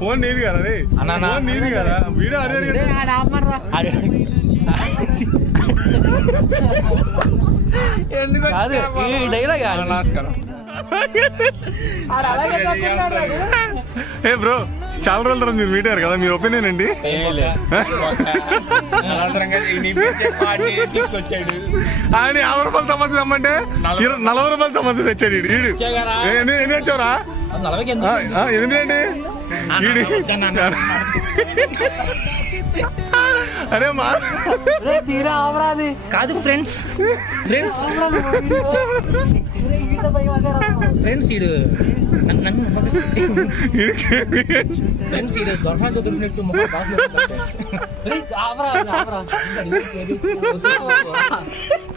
Phone నీది కదా నీది కదా వీడియో ఎందుకు నమస్కారం. ఏ బ్రో చాలా రోజుల తర్వాత మీరు మీట్ అయ్యారు కదా, మీ ఒపీనియన్ ఏంటి? ఆయన 50 రూపాయల సమస్య తెమ్మంటే 40 రూపాయల సమస్య తెచ్చాడు వీడు. ఎన్ని తెచ్చావురా? 8 ఏంటి అరే మా కాదు ఫ్రెండ్స్ ఫ్రెండ్స్ ఇడు ఫ్రెండ్స్ ఇడు దొరికినట్టు